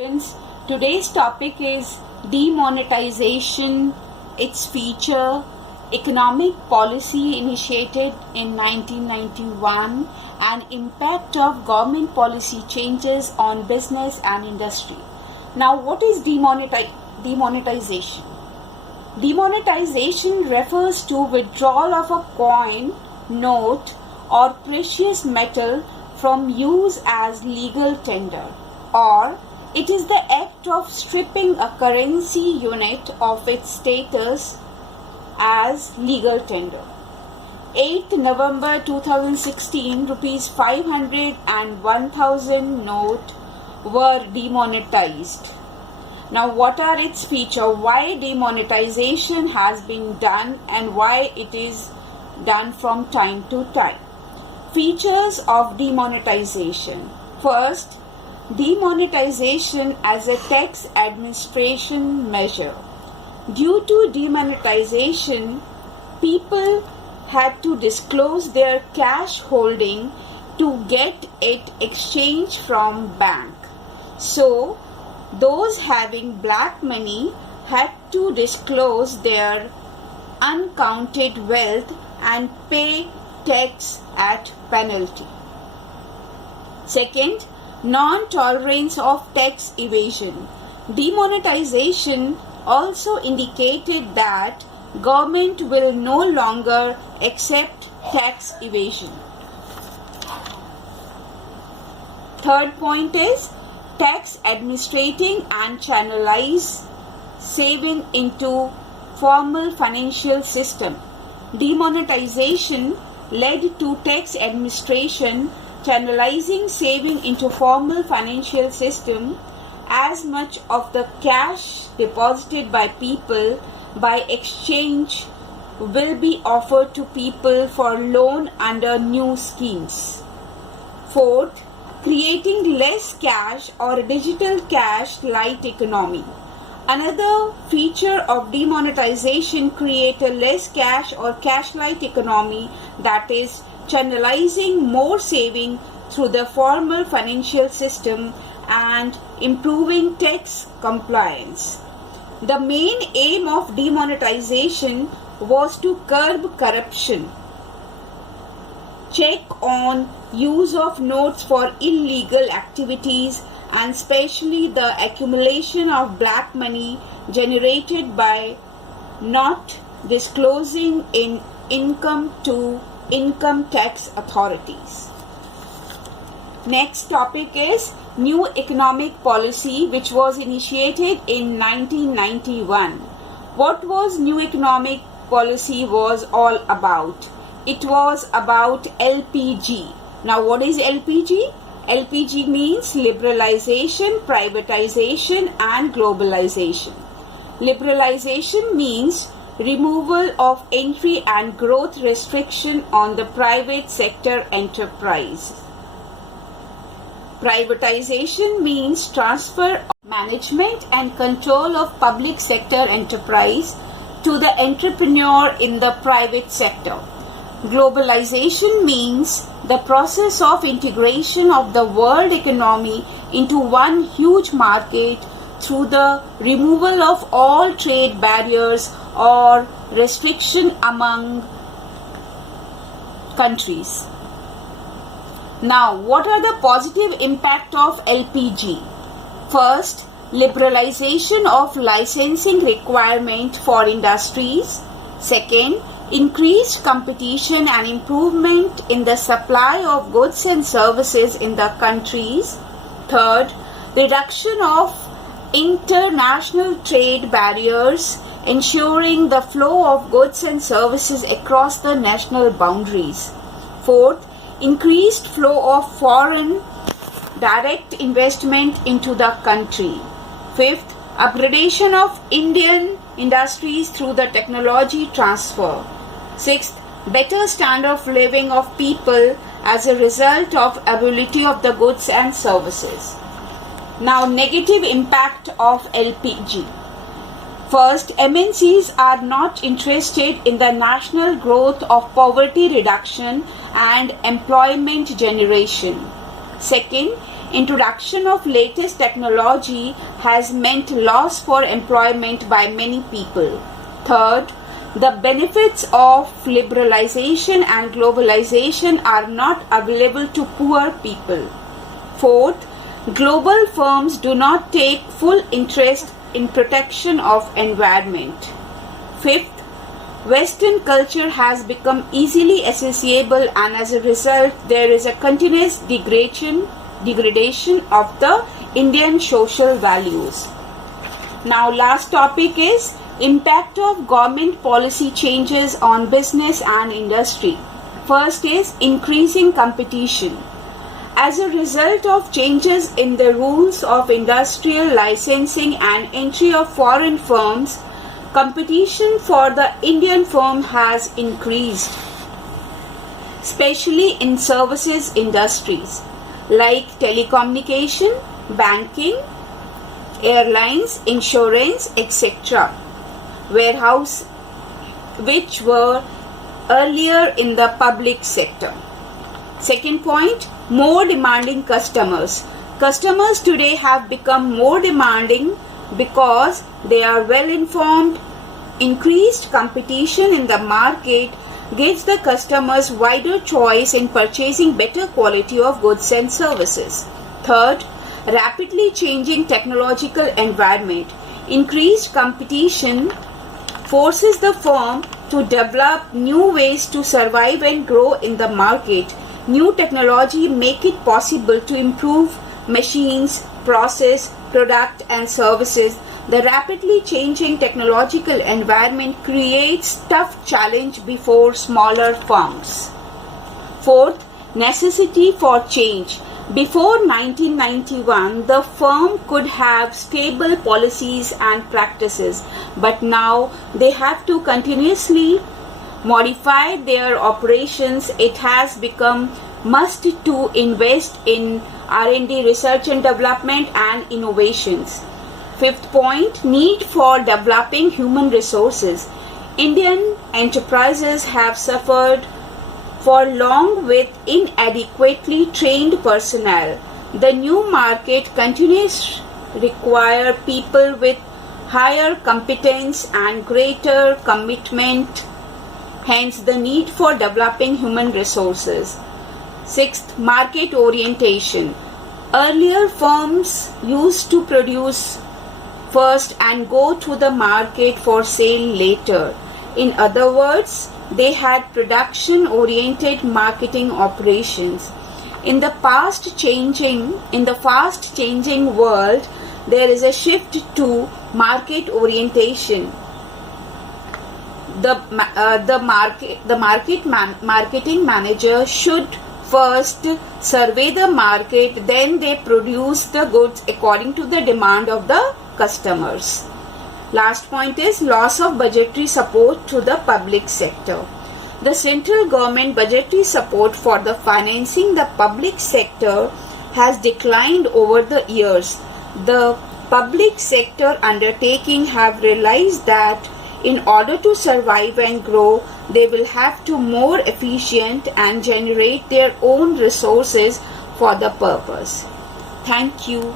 Friends, today's topic is demonetization, its feature, economic policy initiated in 1991, and impact of government policy changes on business and industry. Now, what is demonetization? Demonetization refers to withdrawal of a coin, note, or precious metal from use as legal tender, or it is the act of stripping a currency unit of its status as legal tender. 8th November 2016, rupees 500 and 1000 note were demonetized. Now, what are its features? Why demonetization has been done and why it is done from time to time? Features of demonetization. First, demonetization as a tax administration measure. Due to demonetization, people had to disclose their cash holding to get it exchanged from bank. So, those having black money had to disclose their uncounted wealth and pay tax at penalty. Second, non-tolerance of tax evasion. Demonetization also indicated that government will no longer accept tax evasion. Third point is tax administrating and channelize saving into formal financial system. Demonetization led to tax administration channelizing saving into formal financial system. As much of the cash deposited by people by exchange will be offered to people for loan under new schemes. Fourth, creating less cash or digital cash light economy. Another feature of demonetization create a less cash or cash light economy, that is channelizing more saving through the formal financial system and improving tax compliance. The main aim of demonetization was to curb corruption, check on use of notes for illegal activities, and especially the accumulation of black money generated by not disclosing in income to income tax authorities. Next topic is new economic policy, which was initiated in 1991. What was new economic policy was all about? It was about LPG. Now, what is LPG? LPG means liberalization, privatization and globalization. Liberalization means removal of entry and growth restriction on the private sector enterprise. Privatization means transfer of management and control of public sector enterprise to the entrepreneur in the private sector. Globalization means the process of integration of the world economy into one huge market through the removal of all trade barriers or restriction among countries. Now, what are the positive impact of LPG? First, liberalization of licensing requirement for industries. Second, increased competition and improvement in the supply of goods and services in the countries. Third, reduction of international trade barriers, ensuring the flow of goods and services across the national boundaries. Fourth, increased flow of foreign direct investment into the country. Fifth, upgradation of Indian industries through the technology transfer. Sixth, better standard of living of people as a result of availability of the goods and services. Now, negative impact of LPG. First, MNCs are not interested in the national growth of poverty reduction and employment generation. Second, Introduction of latest technology has meant loss for employment by many people. Third, the benefits of liberalization and globalization are not available to poor people. Fourth, global firms do not take full interest in protection of environment. Fifth, Western culture has become easily accessible, and as a result there is a continuous degradation of the Indian social values. Now last topic is impact of government policy changes on business and industry. First is increasing competition. As a result of changes in the rules of industrial licensing and entry of foreign firms, competition for the Indian firm has increased, especially in services industries like telecommunication, banking, airlines, insurance, etc. Warehouse, which were earlier in the public sector. Second point, more demanding customers. Customers today have become more demanding because they are well informed. Increased competition in the market gives the customers wider choice in purchasing better quality of goods and services. Third, rapidly changing technological environment. Increased competition forces the firm to develop new ways to survive and grow in the market. New technology make it possible to improve machines, process, product and services. The rapidly changing technological environment creates tough challenge before smaller firms. Fourth, necessity for change. Before 1991, the firm could have stable policies and practices, but now they have to continuously modify their operations. It has become must to invest in R&D, research and development and innovations. Fifth point, need for developing human resources. Indian enterprises have suffered for long with inadequately trained personnel. The new market continues to require people with higher competence and greater commitment, hence the need for developing human resources. Sixth, market orientation. Earlier firms used to produce first and go to the market for sale later. In other words, they had production oriented marketing operations. In the fast changing world, there is a shift to market orientation. Marketing manager should first survey the market, then they produce the goods according to the demand of the customers. Last point is loss of budgetary support to the public sector. The central government budgetary support for the financing the public sector has declined over the years. The public sector undertaking have realized that in order to survive and grow, they will have to more efficient and generate their own resources for the purpose. Thank you.